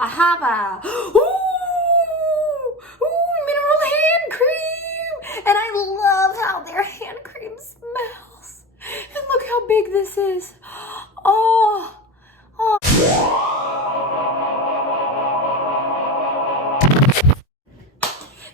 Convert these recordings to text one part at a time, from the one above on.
Ahava. Ooh, mineral hand cream. And I love how their hand cream smells. And look how big this is. Oh.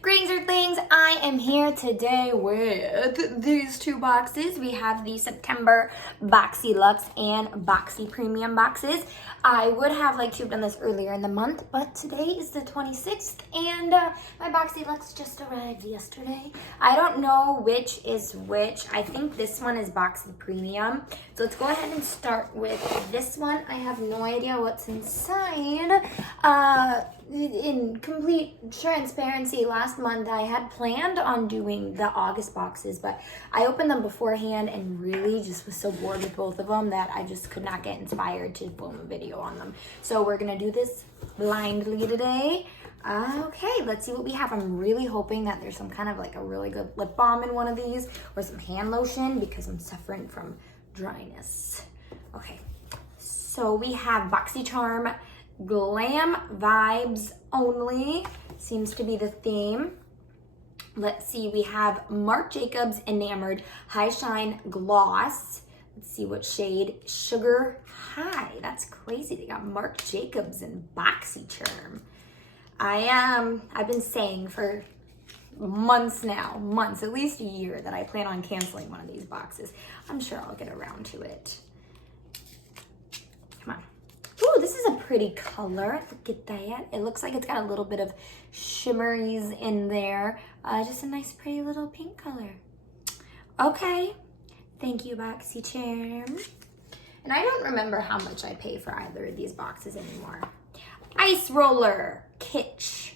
Greetings, Earthlings. I am here today with these two boxes. We have the September BOXY Luxe and BOXY Premium boxes. I would have liked to have done this earlier in the month, but today is the 26th and my BOXY Luxe just arrived yesterday. I don't know which is which. I think this one is BOXY Premium. So let's go ahead and start with this one. I have no idea what's inside. In complete transparency, last month I had planned on doing the August boxes, but I opened them beforehand and really just was so bored with both of them that I just could not get inspired to film a video on them. So we're gonna do this blindly today. Okay, let's see what we have. I'm really hoping that there's some kind of like a really good lip balm in one of these or some hand lotion because I'm suffering from dryness. Okay, so we have BoxyCharm Glam Vibes Only, seems to be the theme. Let's see, we have Marc Jacobs Enamored High Shine Gloss. Let's see what shade. Sugar High. That's crazy. They got Marc Jacobs and BoxyCharm. I've been saying for months now, at least a year, that I plan on canceling one of these boxes. I'm sure I'll get around to it. Come on. Ooh, this is a pretty color. Look at that. It looks like it's got a little bit of shimmeries in there. Just a nice, pretty little pink color. Okay. Thank you, BoxyCharm. And I don't remember how much I pay for either of these boxes anymore. Ice Roller Kitsch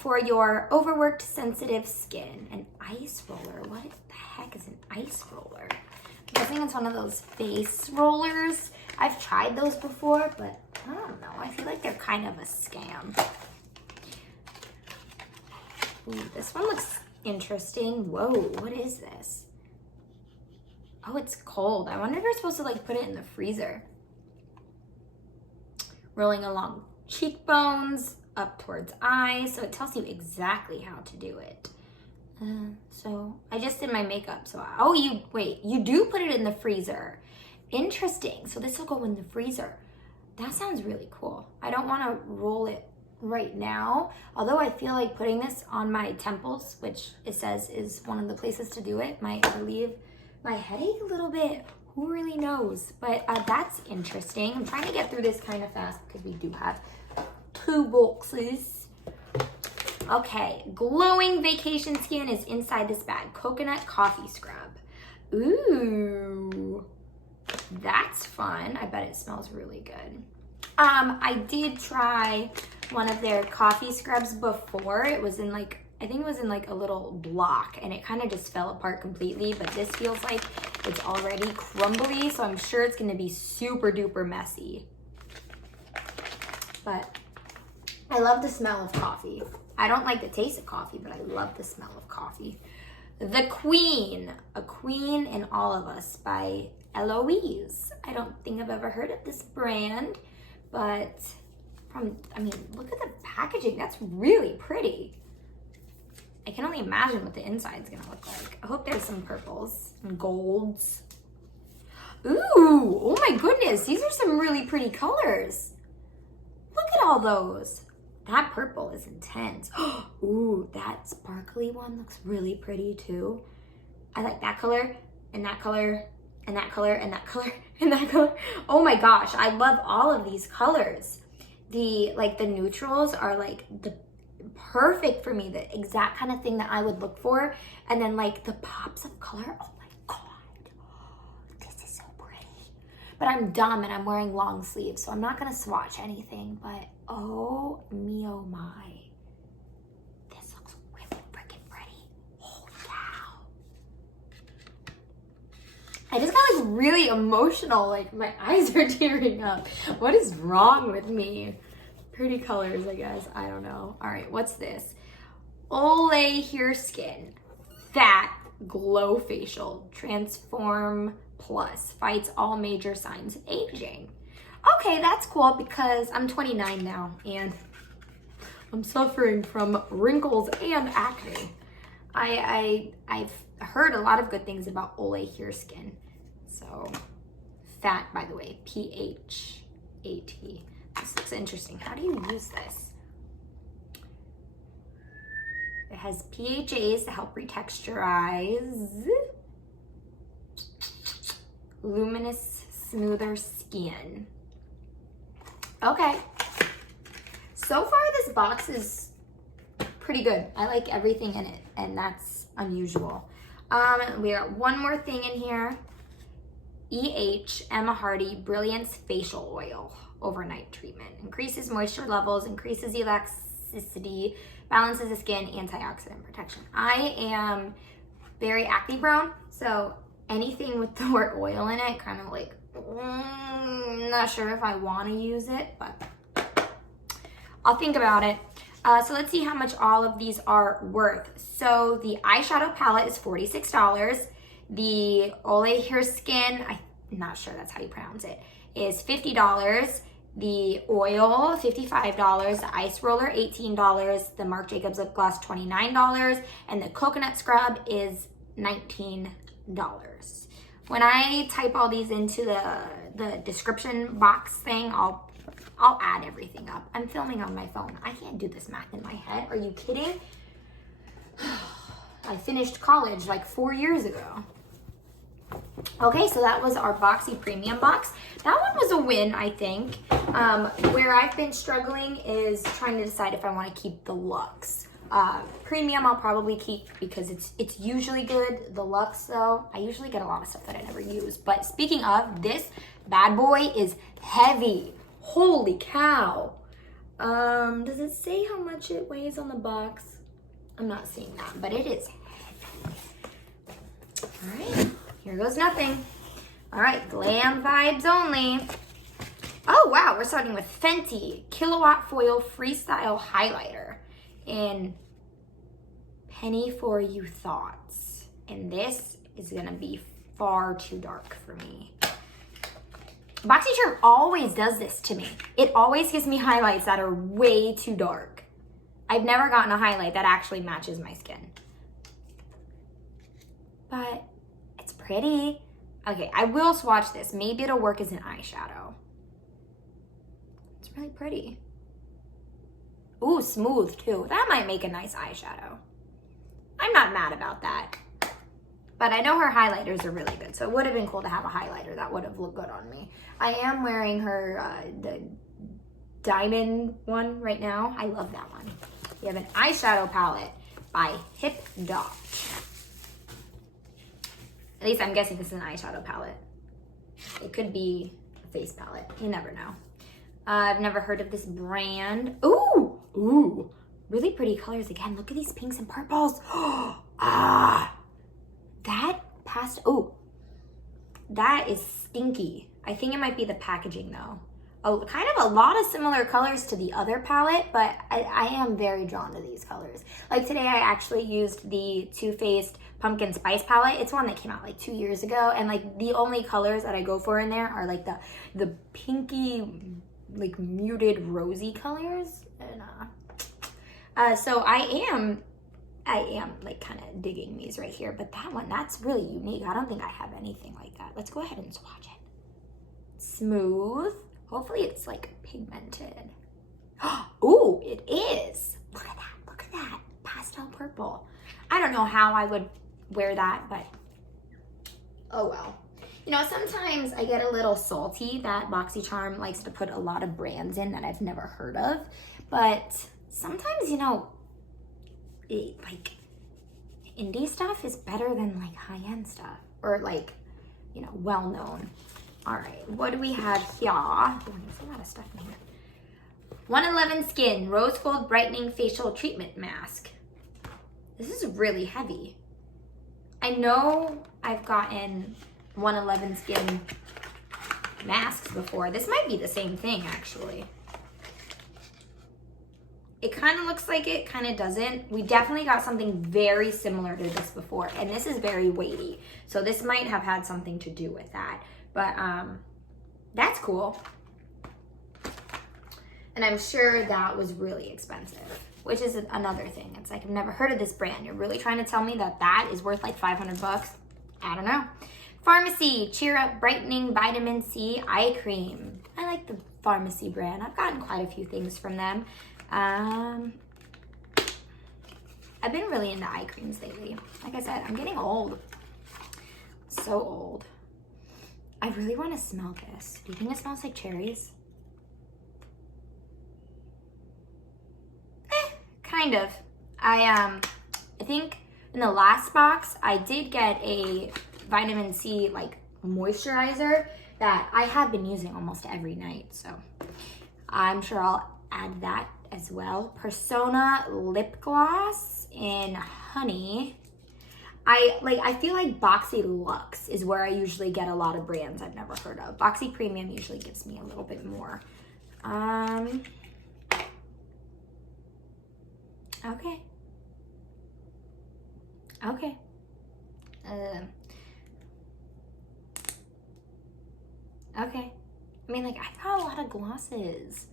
for your overworked, sensitive skin. An ice roller. What the heck is an ice roller? I'm guessing it's one of those face rollers. I've tried those before, but I don't know. I feel like they're kind of a scam. Ooh, this one looks interesting. Whoa, what is this? Oh, it's cold. I wonder if you're supposed to like put it in the freezer. Rolling along cheekbones, up towards eyes. So it tells you exactly how to do it. So I just did my makeup. So, you do put it in the freezer. Interesting. So this will go in the freezer. That sounds really cool. I don't want to roll it right now, although I feel like putting this on my temples, which it says is one of the places to do it, might relieve my headache a little bit. Who really knows? But that's interesting. I'm trying to get through this kind of fast because we do have two boxes. Okay, glowing vacation skin is inside this bag. Coconut coffee scrub. Ooh. That's fun. I bet it smells really good. I did try one of their coffee scrubs before. It was in like, I think it was in like a little block and it kind of just fell apart completely, but this feels like it's already crumbly, so I'm sure it's gonna be super duper messy. But I love the smell of coffee. I don't like the taste of coffee, but I love the smell of coffee. The Queen, A Queen in All of Us by Eloise. I don't think I've ever heard of this brand, but look at the packaging. That's really pretty. I can only imagine what the inside's gonna look like. I hope there's some purples and golds. Ooh, oh my goodness. These are some really pretty colors. Look at all those. That purple is intense. Ooh, that sparkly one looks really pretty too. I like that color and that color and that color and that color and that color. Oh my gosh, I love all of these colors. The neutrals are like the perfect for me, the exact kind of thing that I would look for. And then like the pops of color, oh my God, this is so pretty. But I'm dumb and I'm wearing long sleeves, so I'm not gonna swatch anything, but oh me, oh my. This looks really freaking pretty. Holy cow. I just got like really emotional, like my eyes are tearing up. What is wrong with me? Pretty colors, I guess. I don't know. All right, what's this? Olay Hair Skin Phat Glow Facial Transform Plus fights all major signs of aging. Okay, that's cool because I'm 29 now and I'm suffering from wrinkles and acne. I've heard a lot of good things about Olay Hair Skin. So, Phat, by the way, P-H-A-T. This looks interesting. How do you use this? It has PHAs to help retexturize. Luminous, smoother skin. Okay. So far, this box is pretty good. I like everything in it, and that's unusual. We got one more thing in here. EH Emma Hardy Brilliance Facial Oil Overnight Treatment. Increases moisture levels, increases elasticity, balances the skin, antioxidant protection. I am very acne prone, so anything with the word oil in it, kind of like, not sure if I want to use it, but I'll think about it. So let's see how much all of these are worth. So the eyeshadow palette is $46. The Olay Hair Skin, I'm not sure that's how you pronounce it, is $50. The oil, $55. The ice roller, $18. The Marc Jacobs lip gloss, $29. And the coconut scrub is $19. When I type all these into the description box thing, I'll add everything up. I'm filming on my phone. I can't do this math in my head. Are you kidding? I finished college like 4 years ago. Okay, so that was our Boxy Premium box. That one was a win, I think. Where I've been struggling is trying to decide if I want to keep the Luxe. Premium I'll probably keep because it's usually good. The Luxe though, I usually get a lot of stuff that I never use. But speaking of, this bad boy is heavy. Holy cow. Does it say how much it weighs on the box? I'm not seeing that, but it is heavy. All right, here goes nothing. All right, glam vibes only. Oh wow, we're starting with Fenty Killawatt Foil Freestyle Highlighter in Penny For You Thoughts. And this is gonna be far too dark for me. BoxyCharm always does this to me. It always gives me highlights that are way too dark. I've never gotten a highlight that actually matches my skin. But it's pretty. Okay, I will swatch this. Maybe it'll work as an eyeshadow. It's really pretty. Ooh, smooth too. That might make a nice eyeshadow. I'm not mad about that. But I know her highlighters are really good, so it would have been cool to have a highlighter that would have looked good on me. I am wearing her the diamond one right now. I love that one. We have an eyeshadow palette by Hipdot. At least I'm guessing this is an eyeshadow palette. It could be a face palette. You never know. I've never heard of this brand. Ooh, ooh, really pretty colors again. Look at these pinks and purples. Ah. That oh, that is stinky. I think it might be the packaging though. Oh, kind of a lot of similar colors to the other palette, but I am very drawn to these colors. Like today I actually used the Too Faced Pumpkin Spice palette. It's one that came out like 2 years ago, and like the only colors that I go for in there are like the pinky, like muted rosy colors. And so I am like kind of digging these right here, but that one, that's really unique. I don't think I have anything like that. Let's go ahead and swatch it. Smooth. Hopefully it's like pigmented. Ooh, it is. Look at that, look at that. Pastel purple. I don't know how I would wear that, but oh well. You know, sometimes I get a little salty that BoxyCharm likes to put a lot of brands in that I've never heard of, but sometimes, you know, like indie stuff is better than like high-end stuff, or like, you know, well-known. All right, what do we have here? Oh, there's a lot of stuff in here. 111 Skin Rose Gold Brightening Facial Treatment Mask. This is really heavy. I know I've gotten 111 Skin masks before. This might be the same thing actually. It kind of looks like it, kind of doesn't. We definitely got something very similar to this before, and this is very weighty. So this might have had something to do with that. But that's cool. And I'm sure that was really expensive, which is another thing. It's like, I've never heard of this brand. You're really trying to tell me that that is worth like 500 bucks? I don't know. Farmacy Cheer Up Brightening Vitamin C Eye Cream. I like the Farmacy brand. I've gotten quite a few things from them. I've been really into eye creams lately. Like I said, I'm getting old. So old. I really want to smell this. Do you think it smells like cherries? Kind of. I think in the last box, I did get a vitamin C like moisturizer that I have been using almost every night. So I'm sure I'll add that as well. Persona lip gloss in honey. I feel like BOXY Luxe is where I usually get a lot of brands I've never heard of. BOXY Premium usually gives me a little bit more. Okay. Okay. Okay. I mean, like, I've got a lot of glosses.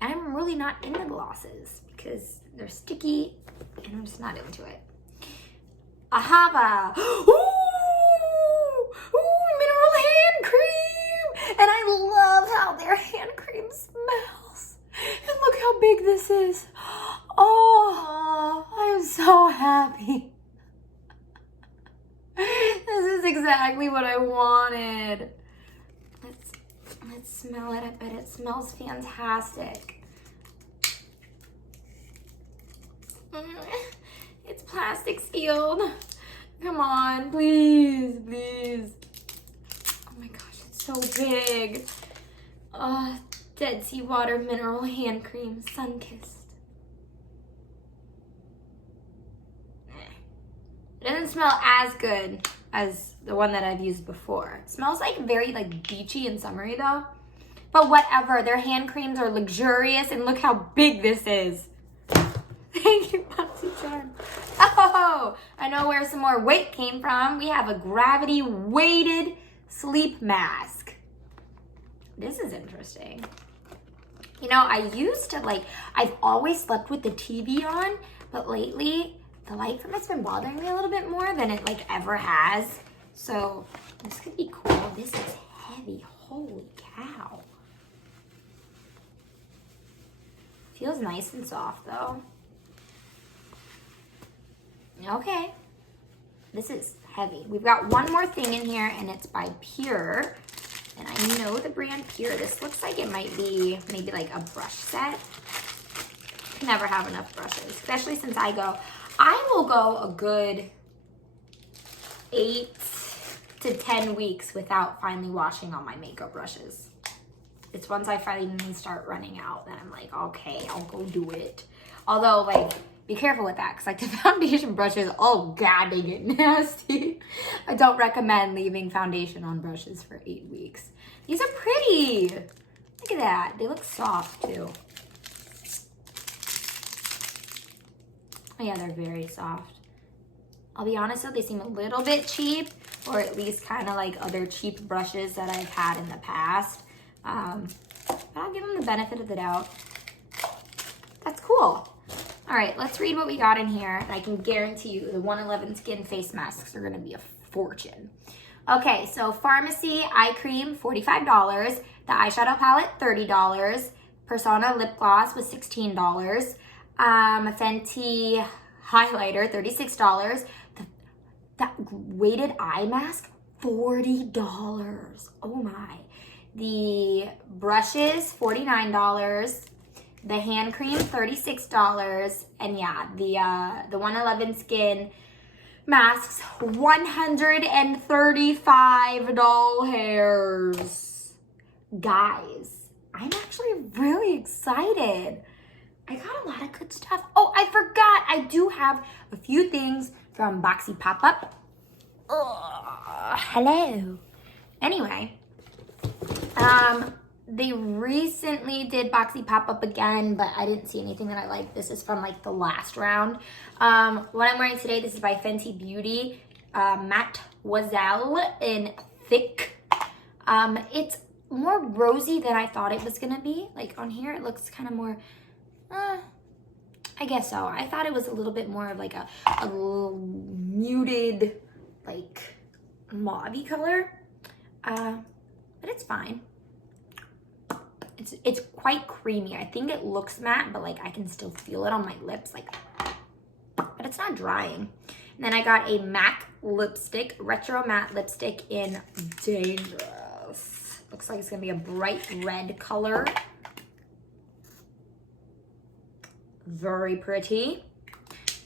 And I'm really not into glosses because they're sticky and I'm just not into it. Ahava. Ooh! Ooh, mineral hand cream! And I love how their hand cream smells. And look how big this is. Oh, I'm so happy. This is exactly what I wanted. Let's smell it. I bet it smells fantastic. It's plastic sealed. Come on, please, please. Oh my gosh, it's so big. Dead sea water mineral hand cream, sun-kissed. It doesn't smell as good as the one that I've used before. It smells like very like beachy and summery though. But whatever, their hand creams are luxurious and look how big this is. Thank you, BoxyCharm. Oh, I know where some more weight came from. We have a gravity weighted sleep mask. This is interesting. You know, I used to I've always slept with the TV on, but lately the light from it's been bothering me a little bit more than it ever has. So this could be cool. This is heavy. Holy cow. Feels nice and soft though. Okay. This is heavy. We've got one more thing in here and it's by Pure. And I know the brand Pure. This looks like it might be maybe like a brush set. Never have enough brushes, especially since I will go a good 8 to 10 weeks without finally washing all my makeup brushes. It's once I finally start running out that I'm like, okay, I'll go do it. Although, be careful with that, because the foundation brushes, oh god, they get nasty. I don't recommend leaving foundation on brushes for 8 weeks. These are pretty. Look at that. They look soft, too. Oh, yeah, they're very soft. I'll be honest though, they seem a little bit cheap, or at least kind of like other cheap brushes that I've had in the past. But I'll give them the benefit of the doubt. That's cool. All right, let's read what we got in here. And I can guarantee you the 111 Skin face masks are gonna be a fortune. Okay, so Farmacy eye cream, $45. The eyeshadow palette, $30. Persona lip gloss was $16. FENTY highlighter, $36. That weighted eye mask, $40. Oh my. The brushes, $49. The hand cream, $36. And yeah, the 111 Skin masks, $135 hairs. Guys, I'm actually really excited. I got a lot of good stuff. Oh, I forgot. I do have a few things from BOXY Pop-Up. Hello. Anyway, they recently did BOXY Pop-Up again, but I didn't see anything that I liked. This is from the last round. What I'm wearing today, this is by Fenty Beauty, Matte Oiselle in Thick. It's more rosy than I thought it was gonna be. Like on here, it looks kind of more, I guess so. I thought it was a little bit more of like a little muted, like mauve-y color, but it's fine. It's quite creamy. I think it looks matte, but like I can still feel it on my lips, like, but it's not drying. And then I got a MAC lipstick, retro matte lipstick in Dangerous. Looks like it's gonna be a bright red color. Very pretty.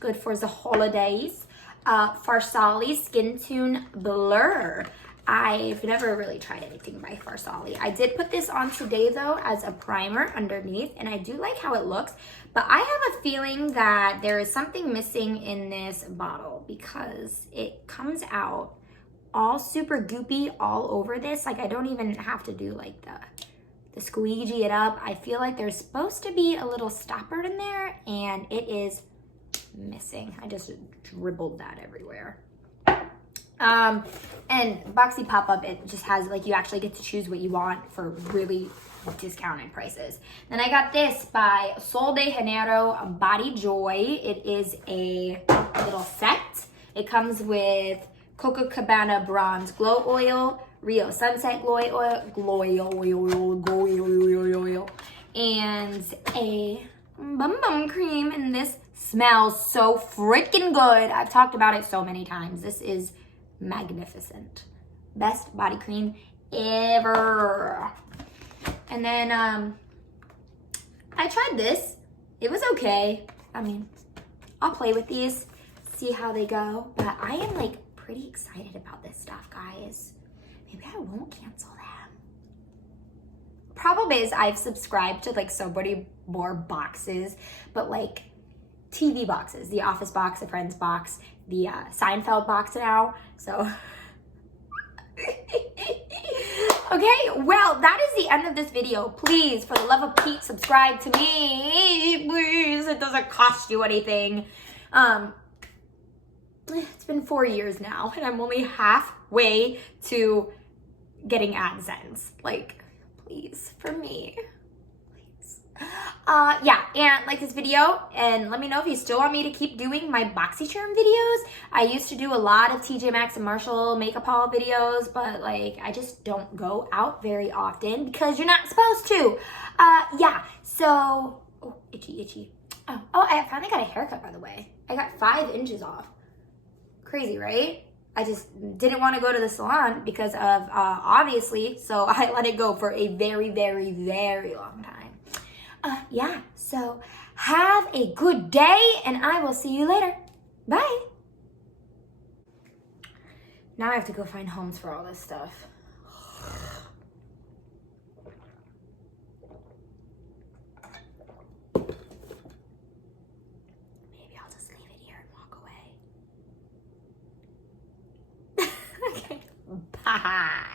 Good for the holidays. Farsali Skin Tune Blur. I've never really tried anything by Farsali. I did put this on today though as a primer underneath, and I do like how it looks, but I have a feeling that there is something missing in this bottle because it comes out all super goopy all over this. Like I don't even have to do like the squeegee it up. I feel like there's supposed to be a little stopper in there and it is missing. I just dribbled that everywhere. And Boxy pop-up, it just has like, you actually get to choose what you want for really discounted prices. Then I got this by Sol de Janeiro Body Joy. It is a little set. It comes with Coco Cabana Bronze Glow Oil, Rio Sunset Glow Oil, and a bum cream, and this smells so freaking good. I've talked about it so many times. This is magnificent. Best body cream ever. And then I tried this. It was okay. I mean, I'll play with these, see how they go, but I am like pretty excited about this stuff, guys. Maybe I won't cancel them. Problem is I've subscribed to like so many more boxes, but like TV boxes, the Office box, the Friends box, the Seinfeld box now, so. Okay, well, that is the end of this video. Please, for the love of Pete, subscribe to me, please. It doesn't cost you anything. It's been 4 years now, and I'm only halfway to getting AdSense. Like, please, for me. Yeah, and like this video, and let me know if you still want me to keep doing my BoxyCharm videos. I used to do a lot of TJ Maxx and Marshall makeup haul videos, but like I just don't go out very often because you're not supposed to. Yeah, so, oh, itchy. Oh, I finally got a haircut, by the way. I got 5 inches off. Crazy, right? I just didn't want to go to the salon because of, obviously, so I let it go for a very, very, very long time. Yeah, so have a good day, and I will see you later. Bye. Now I have to go find homes for all this stuff. Maybe I'll just leave it here and walk away. Okay, bye.